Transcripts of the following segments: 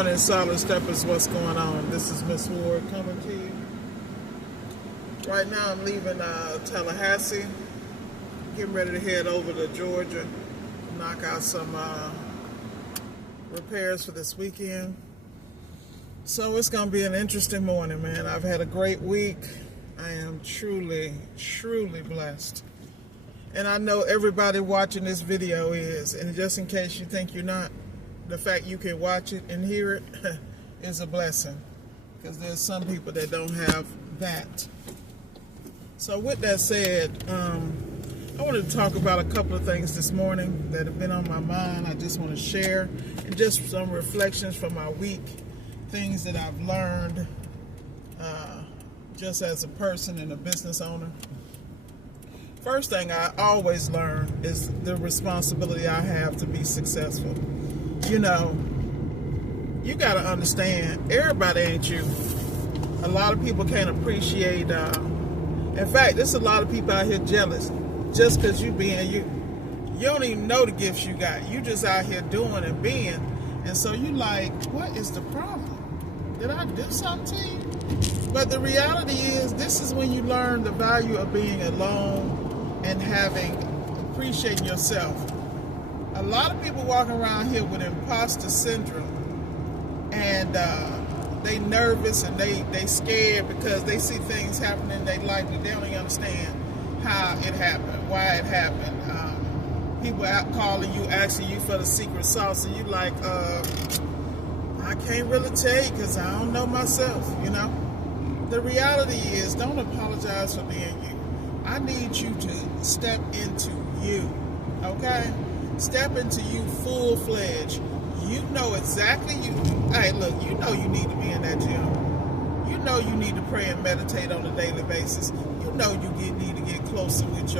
morning, Solid Steppers. What's going on? This is Miss Ward coming to you. Right now I'm leaving Tallahassee, getting ready to head over to Georgia, knock out some repairs for this weekend. So it's going to be an interesting morning, man. I've had a great week. I am truly, truly blessed. And I know everybody watching this video is, and just in case you think you're not, the fact you can watch it and hear it is a blessing, because there's some people that don't have that. So with that said, I wanted to talk about a couple of things this morning that have been on my mind. I just want to share, and just some reflections from my week, things that I've learned just as a person and a business owner. First thing I always learn is the responsibility I have to be successful. You know, you got to understand, everybody ain't you. A lot of people can't appreciate, in fact, there's a lot of people out here jealous just because you being you. You don't even know the gifts you got. You just out here doing and being. And so you like, what is the problem? Did I do something to you? But the reality is, this is when you learn the value of being alone and appreciating yourself. A lot of people walking around here with imposter syndrome, and they nervous and they scared because they see things happening in their life that they don't even understand how it happened, why it happened. People out calling you, asking you for the secret sauce, and you like, I can't really tell you because I don't know myself, you know? The reality is, don't apologize for being you. I need you to step into you, okay? Step into you full-fledged. You know exactly hey, look, you know you need to be in that gym. You know you need to pray and meditate on a daily basis. You know you need to get closer with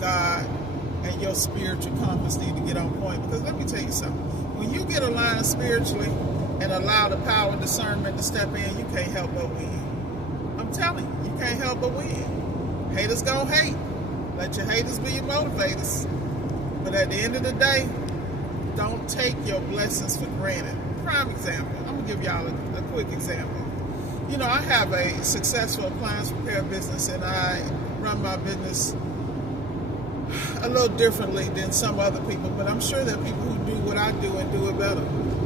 God, and your spiritual compass need to get on point. Because let me tell you something. When you get aligned spiritually and allow the power and discernment to step in, you can't help but win. I'm telling you, you can't help but win. Haters gonna hate. Let your haters be your motivators. But at the end of the day, don't take your blessings for granted. Prime example, I'm going to give y'all a quick example. You know, I have a successful appliance repair business, and I run my business a little differently than some other people, but I'm sure there are people who do what I do and do it better.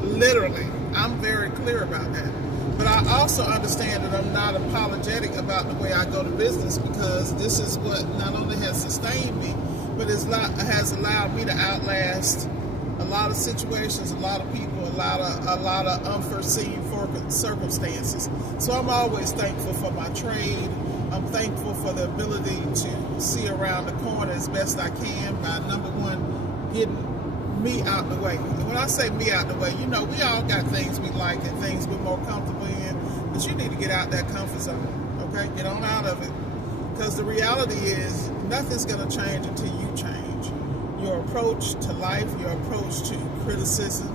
Literally, I'm very clear about that. But I also understand that I'm not apologetic about the way I go to business, because this is what not only has sustained me, but it has allowed me to outlast a lot of situations, a lot of people, a lot of unforeseen circumstances. So I'm always thankful for my trade. I'm thankful for the ability to see around the corner as best I can by, number one, getting me out the way. And when I say me out the way, you know, we all got things we like and things we're more comfortable in, but you need to get out that comfort zone, okay? Get on out of it. Because the reality is, nothing's going to change until you change. Your approach to life, your approach to criticism,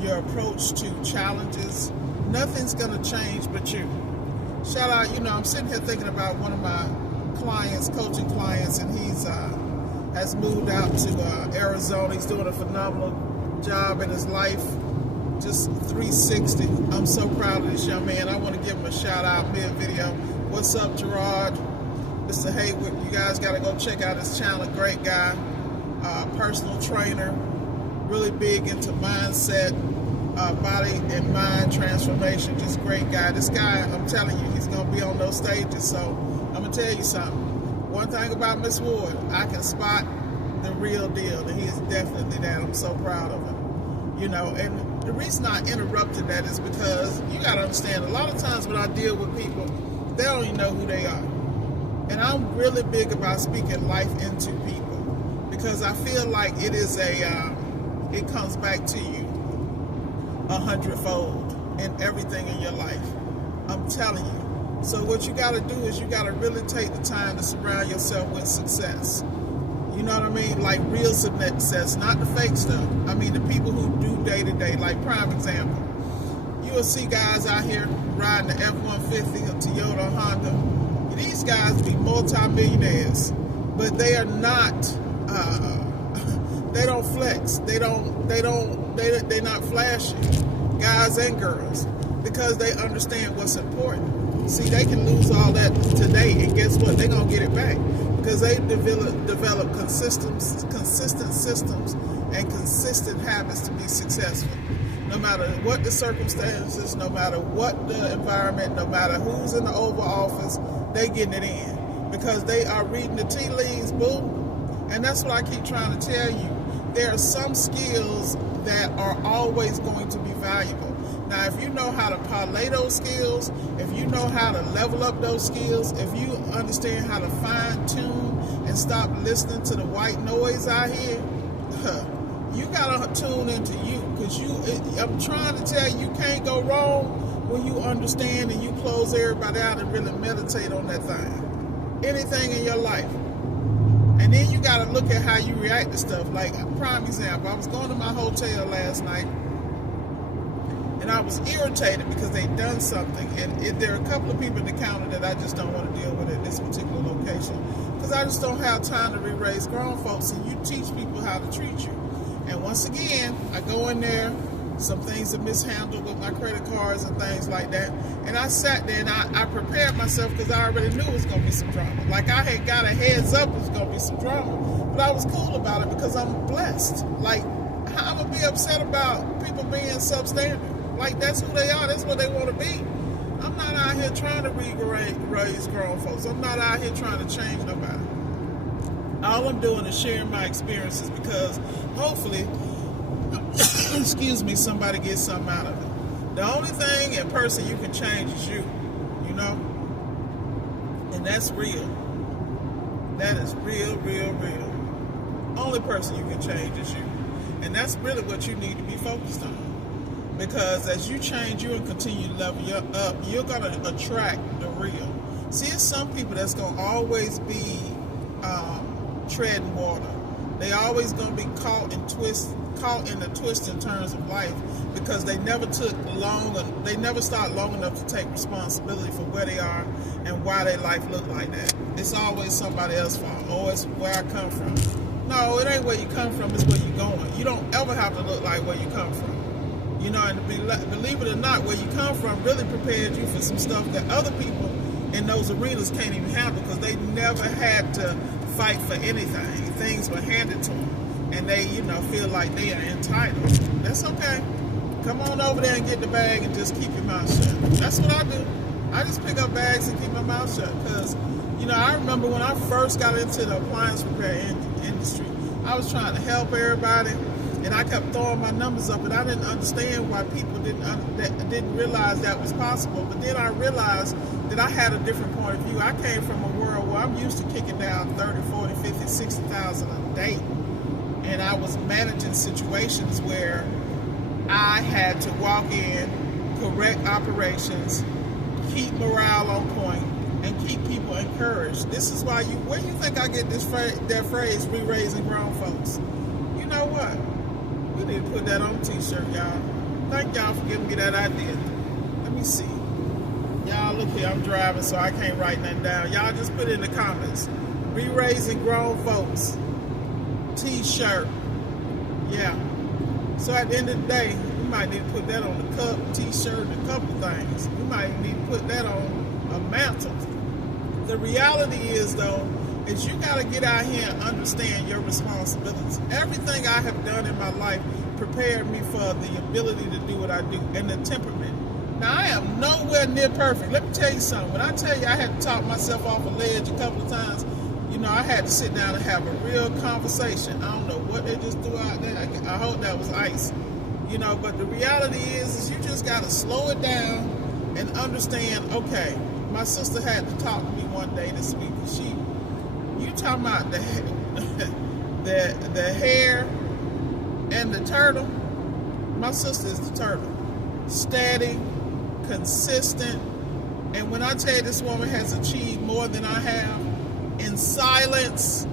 your approach to challenges, nothing's going to change but you. Shout out, you know, I'm sitting here thinking about one of my clients, coaching clients, and he's has moved out to Arizona. He's doing a phenomenal job in his life, just 360. I'm so proud of this young man. I want to give him a shout out mid-video. What's up, Gerard? Mr. Haywood, you guys got to go check out his channel. Great guy, personal trainer, really big into mindset, body and mind transformation. Just great guy. This guy, I'm telling you, he's going to be on those stages. So I'm going to tell you something. One thing about Miss Ward, I can spot the real deal, and he is definitely that. I'm so proud of him. You know, and the reason I interrupted that is because you got to understand, a lot of times when I deal with people, they don't even know who they are. And I'm really big about speaking life into people, because I feel like it is it comes back to you 100-fold in everything in your life. I'm telling you. So what you got to do is you got to really take the time to surround yourself with success. You know what I mean? Like real success, not the fake stuff. I mean the people who do day to day. Like prime example, you will see guys out here riding the F-150 or Toyota or Honda. These guys be multi-millionaires, but they are not. They don't flex. They're not flashy. guys and girls, because they understand what's important. See, they can lose all that today, and guess what? They're going to get it back because they develop consistent systems and consistent habits to be successful. No matter what the circumstances, no matter what the environment, no matter who's in the Oval Office, they getting it in because they are reading the tea leaves, boo. And that's what I keep trying to tell you. There are some skills that are always going to be valuable. Now, if you know how to parlay those skills, if you know how to level up those skills, if you understand how to fine tune and stop listening to the white noise out here, you gotta tune into you, because I'm trying to tell you, you can't go wrong when you understand and you close everybody out and really meditate on that thing. Anything in your life. And then you gotta look at how you react to stuff. Like, prime example, I was going to my hotel last night and I was irritated because they'd done something, and there are a couple of people in the counter that I just don't want to deal with at this particular location, because I just don't have time to re-raise grown folks, and you teach people how to treat you. And once again, I go in there, some things are mishandled with my credit cards and things like that. And I sat there and I prepared myself because I already knew it was going to be some drama. Like, I had got a heads up it was going to be some drama. But I was cool about it because I'm blessed. Like, how am I going to be upset about people being substandard? Like, that's who they are. That's what they want to be. I'm not out here trying to raise grown folks. I'm not out here trying to change nobody. All I'm doing is sharing my experiences because hopefully, excuse me, somebody gets something out of it. The only thing and person you can change is you know? And that's real. That is real, real, real. Only person you can change is you. And that's really what you need to be focused on. Because as you change, you and continue to level up, you're going to attract the real. See, it's some people that's going to always be treading water. They always going to be caught in the twists and turns of life because they never start long enough to take responsibility for where they are and why their life look like that. It's always somebody else's fault. Oh, it's where I come from. No, it ain't where you come from, it's where you're going. You don't ever have to look like where you come from. You know, and believe it or not, where you come from really prepared you for some stuff that other people in those arenas can't even handle because they never had to fight for anything. Things were handed to them, and they, feel like they are entitled. That's okay. Come on over there and get the bag and just keep your mouth shut. That's what I do. I just pick up bags and keep my mouth shut because, I remember when I first got into the appliance repair industry, I was trying to help everybody. And I kept throwing my numbers up, and I didn't understand why people didn't realize that was possible. But then I realized that I had a different point of view. I came from a world where I'm used to kicking down 30, 40, 50, 60,000 a day. And I was managing situations where I had to walk in, correct operations, keep morale on point, and keep people encouraged. This is why where you think I get that phrase, re-raising grown folks? You know what? We need to put that on a t-shirt, y'all. Thank y'all for giving me that idea. Let me see. Y'all, look here, I'm driving, so I can't write nothing down. Y'all just put it in the comments. Re-raising grown folks. T-shirt. Yeah. So at the end of the day, we might need to put that on the cup, t-shirt, and a couple things. We might need to put that on a mantle. The reality is, though, is you got to get out here and understand your responsibilities. Everything I have done in my life prepared me for the ability to do what I do and the temperament. Now, I am nowhere near perfect. Let me tell you something. When I tell you I had to talk myself off a ledge a couple of times, I had to sit down and have a real conversation. I don't know what they just threw out there. I hope that was ice. But the reality is you just got to slow it down and understand, okay, my sister had to talk to me one day this week. You talking about the hare and the turtle? My sister is the turtle. Steady, consistent, and when I tell you this woman has achieved more than I have, in silence,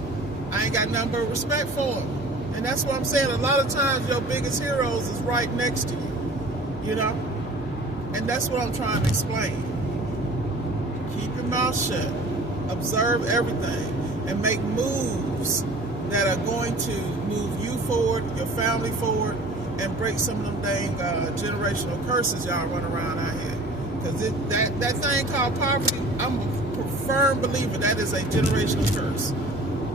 I ain't got nothing but respect for her. And that's what I'm saying. A lot of times your biggest heroes is right next to you, And that's what I'm trying to explain. Keep your mouth shut. Observe everything. And make moves that are going to move you forward, your family forward, and break some of them dang generational curses y'all run around out here. Because that thing called poverty, I'm a firm believer that is a generational curse.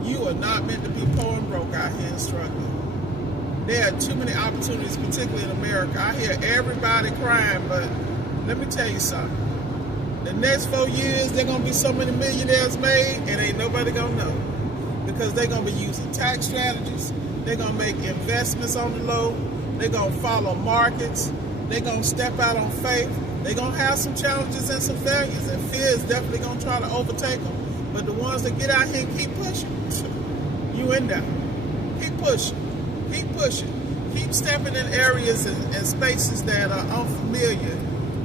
You are not meant to be poor and broke out here and struggling. There are too many opportunities, particularly in America. I hear everybody crying, but let me tell you something. The next 4 years, there going to be so many millionaires made, and ain't nobody going to know. Because they're going to be using tax strategies. They're going to make investments on the low. They're going to follow markets. They're going to step out on faith. They're going to have some challenges and some failures, and fear is definitely going to try to overtake them. But the ones that get out here and keep pushing, you in there. Keep pushing. Keep pushing. Keep stepping in areas and spaces that are unfamiliar,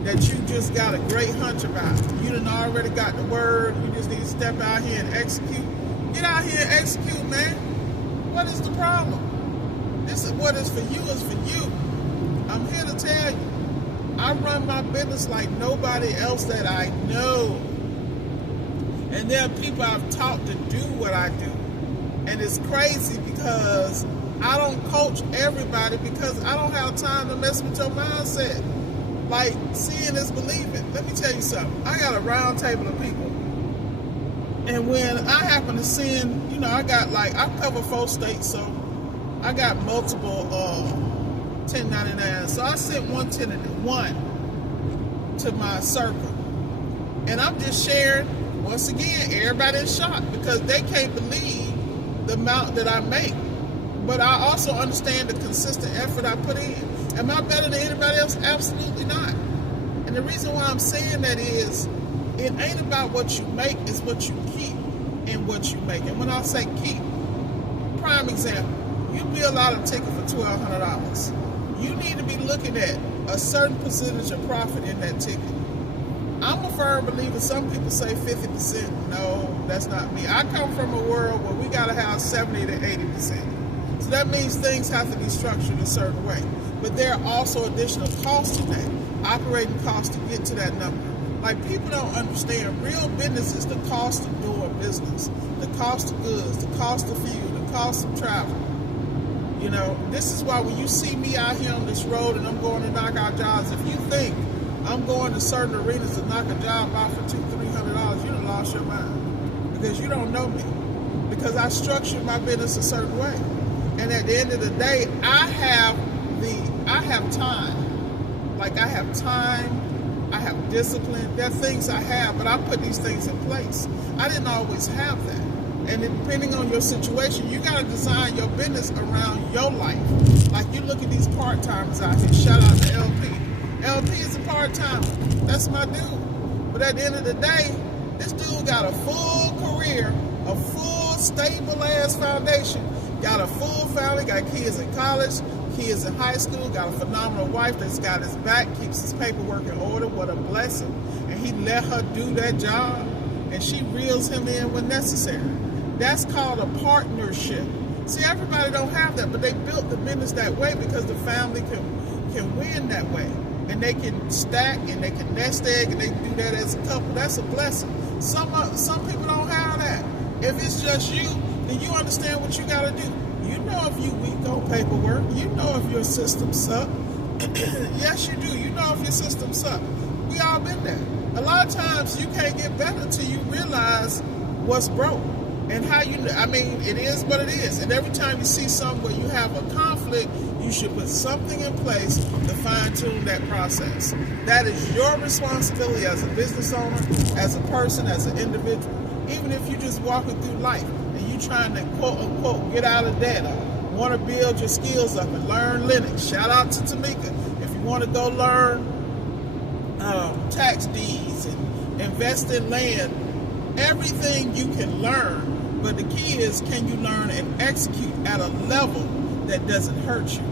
that you just got a great hunch about. You done already got the word. You just need to step out here and execute. Get out here and execute, man. What is the problem? This is what is for you is for you. I'm here to tell you. I run my business like nobody else that I know. And there are people I've taught to do what I do. And it's crazy because I don't coach everybody because I don't have time to mess with your mindset. Like, seeing is believing. Let me tell you something. I got a round table of people. And when I happen to send, I cover 4 states, so I got multiple 1099. So I sent one to my circle. And I'm just sharing, once again, everybody in shock because they can't believe the amount that I make. But I also understand the consistent effort I put in. Am I better than anybody else? Absolutely not. And the reason why I'm saying that is, it ain't about what you make, it's what you keep in what you make. And when I say keep, prime example, you bill out a ticket for $1,200. You need to be looking at a certain percentage of profit in that ticket. I'm a firm believer. Some people say 50%. No, that's not me. I come from a world where we got to have 70 to 80%. So that means things have to be structured a certain way. But there are also additional costs to that, operating costs to get to that number. Like, people don't understand, real business is the cost of doing business, the cost of goods, the cost of fuel, the cost of travel. This is why when you see me out here on this road and I'm going to knock out jobs, if you think I'm going to certain arenas to knock a job out for $200-300, you done lost your mind. Because you don't know me. Because I structured my business a certain way. And at the end of the day, I have time. Like, I have time, I have discipline. There are things I have, but I put these things in place. I didn't always have that. And depending on your situation, you got to design your business around your life. Like, you look at these part-timers out here. Shout out to LP. LP is a part-timer. That's my dude. But at the end of the day, this dude got a full career, a full stable-ass foundation. Got a full family, got kids in college, kids in high school, got a phenomenal wife that's got his back, keeps his paperwork in order. What a blessing. And he let her do that job, and she reels him in when necessary. That's called a partnership. See, everybody don't have that, but they built the business that way because the family can win that way. And they can stack, and they can nest egg, and they can do that as a couple. That's a blessing. Some people don't have that. If it's just you, then you understand what you got to do. You know if you weak on paperwork. You know if your system suck. Yes, you do. You know if your system suck. We all been there. A lot of times you can't get better until you realize what's broke. And how it is what it is. And every time you see something where you have a conflict, you should put something in place to fine-tune that process. That is your responsibility as a business owner, as a person, as an individual. Even if you're just walking through life and you're trying to, quote-unquote, get out of debt or want to build your skills up and learn Linux. Shout out to Tamika. If you want to go learn tax deeds and invest in land, everything you can learn. But the key is, can you learn and execute at a level that doesn't hurt you?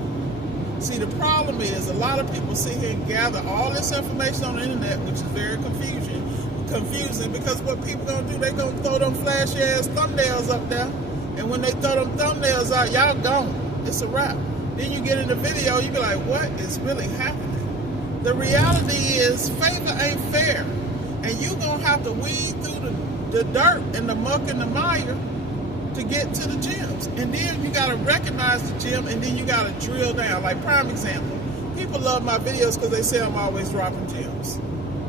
See, the problem is a lot of people sit here and gather all this information on the internet, which is very confusing because what people gonna do, they gonna throw them flashy ass thumbnails up there, and when they throw them thumbnails out, y'all gone. It's a wrap. Then you get in the video, you be like, what is really happening? The reality is, favor ain't fair, and you gonna have to weed through the dirt and the muck and the mire to to get to the gems. And then you got to recognize the gem, and then you got to drill down. Like, prime example, people love my videos because they say I'm always dropping gems.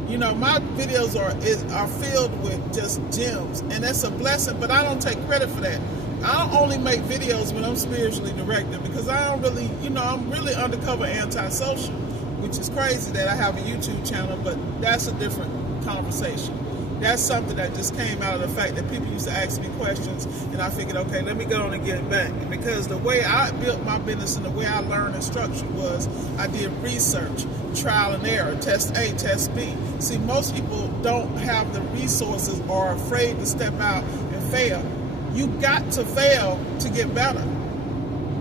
You know, my videos are filled with just gems, and that's a blessing, but I don't take credit for that. I only make videos when I'm spiritually directed, because I don't really, you know, I'm really undercover antisocial, which is crazy that I have a YouTube channel, but that's a different conversation. That's something that just came out of the fact that people used to ask me questions, and I figured, okay, let me go on and get it back. Because the way I built my business and the way I learned and structured was I did research, trial and error, test A, test B. See, most people don't have the resources or are afraid to step out and fail. You got to fail to get better.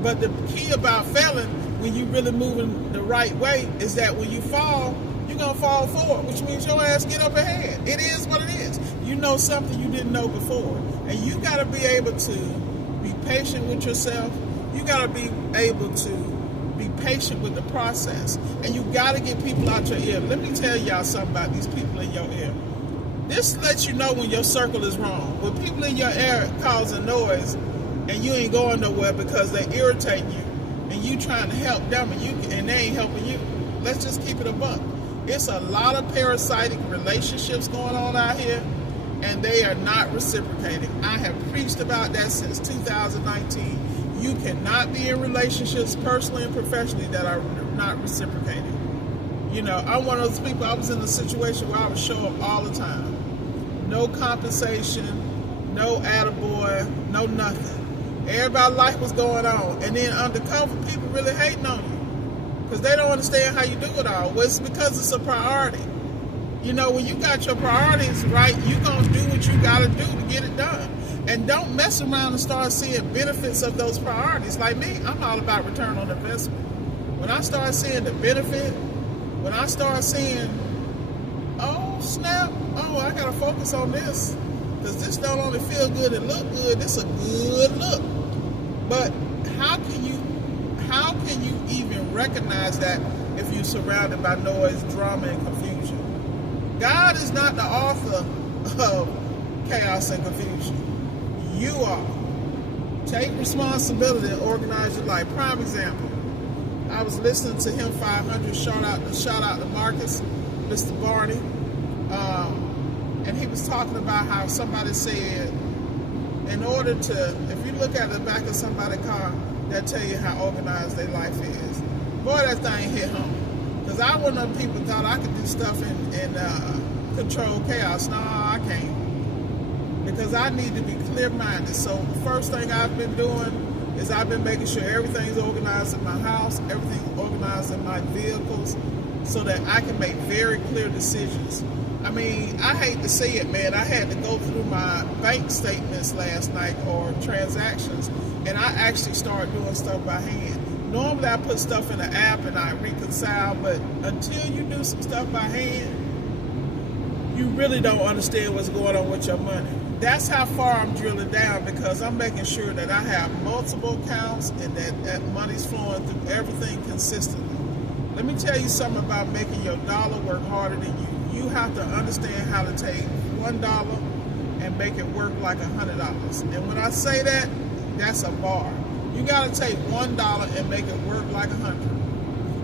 But the key about failing, when you really moving the right way, is that when you fall, you're going to fall forward, which means your ass get up ahead. It is what it is. You know something you didn't know before. And you got to be able to be patient with yourself. You got to be able to be patient with the process. And you got to get people out your ear. Let me tell y'all something about these people in your ear. This lets you know when your circle is wrong. When people in your ear causing noise and you ain't going nowhere because they irritate you and you trying to help them and they ain't helping you. Let's just keep it a buck. It's a lot of parasitic relationships going on out here, and they are not reciprocating. I have preached about that since 2019. You cannot be in relationships personally and professionally that are not reciprocating. You know, I'm one of those people. I was in a situation where I would show up all the time. No compensation, no attaboy, no nothing. Everybody's life was going on. And then undercover, people really hating on you because they don't understand how you do it all. Well, it's because it's a priority. You know, when you got your priorities right, you're going to do what you got to do to get it done. And don't mess around and start seeing benefits of those priorities. Like me, I'm all about return on investment. When I start seeing the benefit, when I start seeing, oh, snap, oh, I got to focus on this. Because this don't only feel good and look good, this is a good look. But how can you even recognize that if you're surrounded by noise, drama, and confusion? God is not the author of chaos and confusion. You are. Take responsibility and organize your life. Prime example, I was listening to him 500, shout out to Marcus, Mr. Barney, and he was talking about how somebody said, in order to, if you look at the back of somebody's car, they'll tell you how organized their life is. Boy, that thing hit home. Because I one of them people thought I could do stuff and control chaos. No, I can't. Because I need to be clear-minded. So the first thing I've been doing is I've been making sure everything's organized in my house, everything's organized in my vehicles, so that I can make very clear decisions. I mean, I hate to say it, man. I had to go through my bank statements last night or transactions, and I actually started doing stuff by hand. Normally, I put stuff in an app and I reconcile, but until you do some stuff by hand, you really don't understand what's going on with your money. That's how far I'm drilling down, because I'm making sure that I have multiple accounts and that money's flowing through everything consistently. Let me tell you something about making your dollar work harder than you. You have to understand how to take $1 and make it work like $100. And when I say that, that's a bar. You got to take $1 and make it work like 100,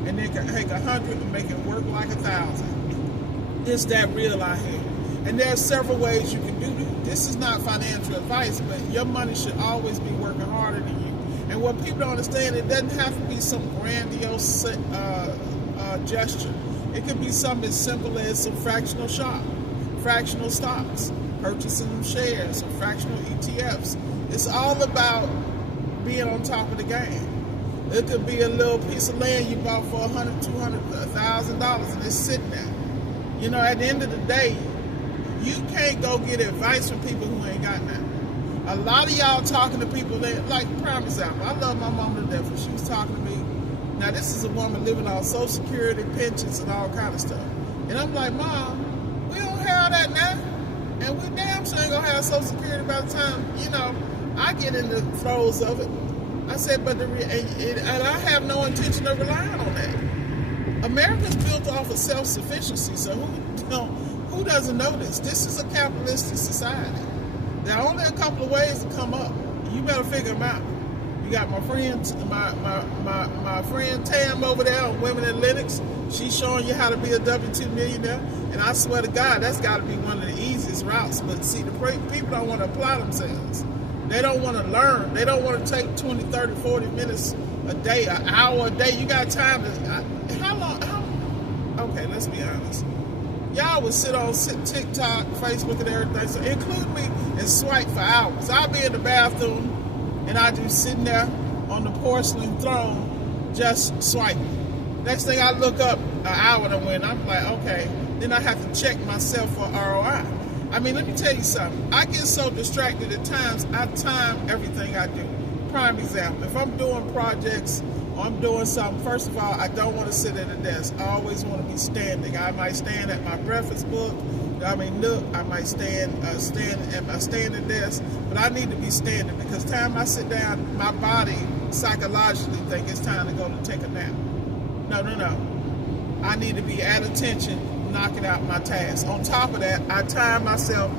and then take 100 and make it work like 1,000. It's that real out here. And there are several ways you can do this. This is not financial advice, but your money should always be working harder than you. And what people don't understand, it doesn't have to be some grandiose gesture. It could be something as simple as some fractional stocks, purchasing shares, some fractional ETFs. It's all about being on top of the game. It could be a little piece of land you bought for $100,000, $200,000, $1,000, and it's sitting there. You know, at the end of the day, you can't go get advice from people who ain't got nothing. A lot of y'all talking to people that, like, prime example, I love my mom to death, and she was talking to me. Now, this is a woman living on Social Security, pensions, and all kind of stuff. And I'm like, Mom, we don't have that now. And we damn sure ain't gonna have Social Security by the time, you know, I get in the throes of it. I said, but and I have no intention of relying on that. America's built off of self-sufficiency, so who doesn't know this? This is a capitalistic society. There are only a couple of ways to come up. you better figure them out. You got my friend, my friend Tam over there on Women in Linux. She's showing you how to be a W-2 millionaire. And I swear to God, that's got to be one of the easiest routes. But see, the people don't want to apply themselves. They don't want to learn. They don't want to take 20, 30, 40 minutes a day, an hour a day. You got time to, how long, okay, let's be honest. Y'all would sit TikTok, Facebook, and everything, so include me, and swipe for hours. I'll be in the bathroom, and I just sitting there on the porcelain throne, just swiping. Next thing I look up, an hour to win. I'm like, okay. Then I have to check myself for ROI. I mean, let me tell you something. I get so distracted at times, I time everything I do. Prime example, if I'm doing projects or I'm doing something, first of all, I don't want to sit at a desk. I always want to be standing. I might stand at my breakfast book. I might stand at my standing desk, but I need to be standing because time I sit down, my body psychologically think it's time to go to take a nap. No. I need to be at attention, knocking out my task. On top of that, I time myself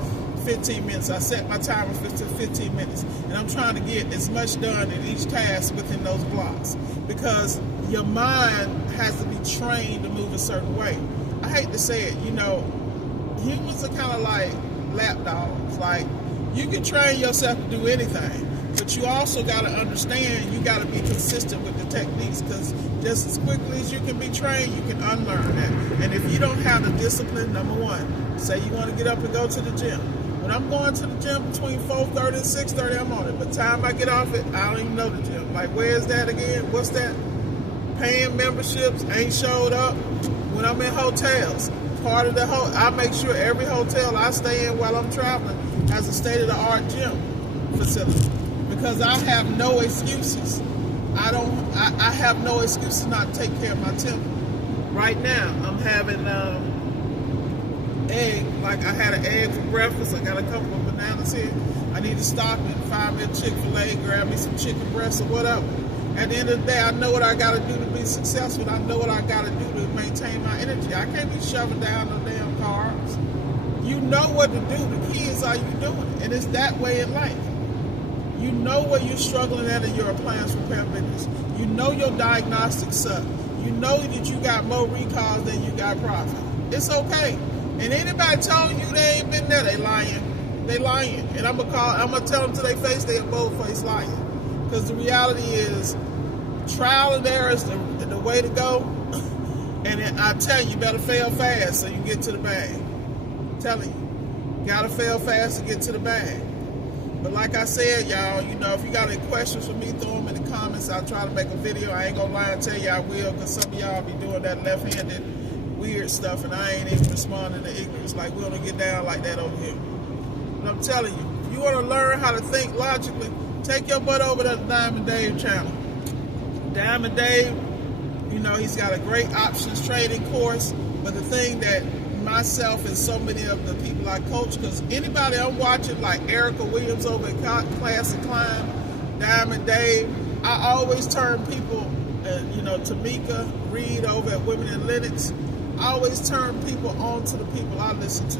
15 minutes. I set my timer for 15 minutes, and I'm trying to get as much done in each task within those blocks because your mind has to be trained to move a certain way. I hate to say it, humans are kind of like lap dogs. Like, you can train yourself to do anything, but you also got to understand you got to be consistent with the techniques because just as quickly as you can be trained, you can unlearn that. And if you don't have the discipline, number one, say you want to get up and go to the gym. When I'm going to the gym between 4:30 and 6:30, I'm on it. By the time I get off it, I don't even know the gym. Like, where's that again? What's that? Paying memberships ain't showed up. When I'm in hotels, part of the I make sure every hotel I stay in while I'm traveling has a state-of-the-art gym facility because I have no excuses. I have no excuses not to take care of my temple. Right now, I'm having egg. Like, I had an egg for breakfast. I got a couple of bananas here. I need to stop and find me a Chick-fil-A, grab me some chicken breasts or whatever. At the end of the day, I know what I got to do to be successful. I know what I got to do to maintain my energy. I can't be shoving down no damn carbs. You know what to do. The key is, are you doing it? And it's that way in life. You know where you're struggling at in your appliance repair business. You know your diagnostics suck. You know that you got more recalls than you got profit. It's okay. And anybody telling you they ain't been there, they lying. They lying. And I'm gonna tell them to their face they a bold-faced lying. Because the reality is, trial and error is the way to go. And I tell you, better fail fast so you get to the bag. I'm telling you, gotta fail fast to get to the bag. But like I said, y'all, if you got any questions for me, throw them in the comments. I'll try to make a video. I ain't gonna lie and tell you I will, because some of y'all be doing that left-handed weird stuff, and I ain't even responding to ignorance. Like, we don't get down like that over here. But I'm telling you, if you want to learn how to think logically, take your butt over to the Diamond Dave channel. Diamond Dave, he's got a great options trading course. But the thing that myself and so many of the people I coach, because anybody I'm watching, like Erica Williams over at Classic Climb, Diamond Dave, I always turn people, Tamika Reed over at Women in Linux, I always turn people on to the people I listen to.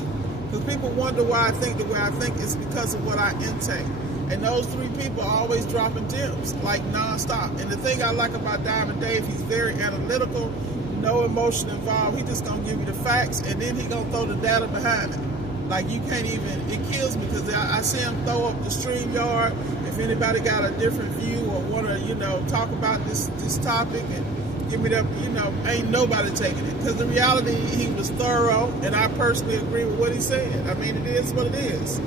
Because people wonder why I think the way I think. It's because of what I intake. And those three people are always dropping gems, like nonstop. And the thing I like about Diamond Dave, he's very analytical, no emotion involved. He just gonna give you the facts, and then he gonna throw the data behind it. Like, you can't even, it kills me because I see him throw up the StreamYard. If anybody got a different view or want to, talk about this topic and give me that, ain't nobody taking it. Because the reality, he was thorough, and I personally agree with what he said. I mean, it is what it is.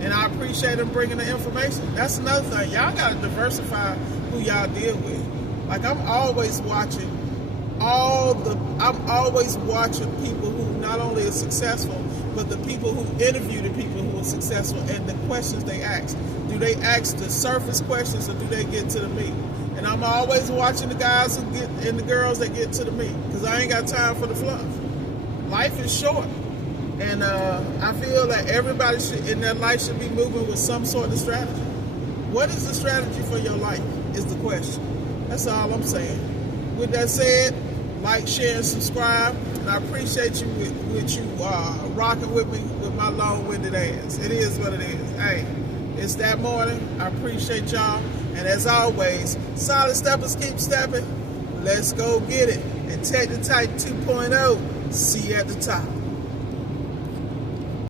And I appreciate him bringing the information. That's another thing. Y'all got to diversify who y'all deal with. Like, I'm always watching people who not only are successful, but the people who interview the people who are successful and the questions they ask. Do they ask the surface questions or do they get to the meat? And I'm always watching the guys who get and the girls that get to the meat, because I ain't got time for the fluff. Life is short. And I feel that everybody in their life should be moving with some sort of strategy. What is the strategy for your life is the question. That's all I'm saying. With that said, like, share, and subscribe. And I appreciate you with you rocking with me with my long-winded ass. It is what it is. Hey, It's that morning. I appreciate y'all. And as always, solid steppers keep stepping. Let's go get it. And Take the Type 2.0. See you at the top.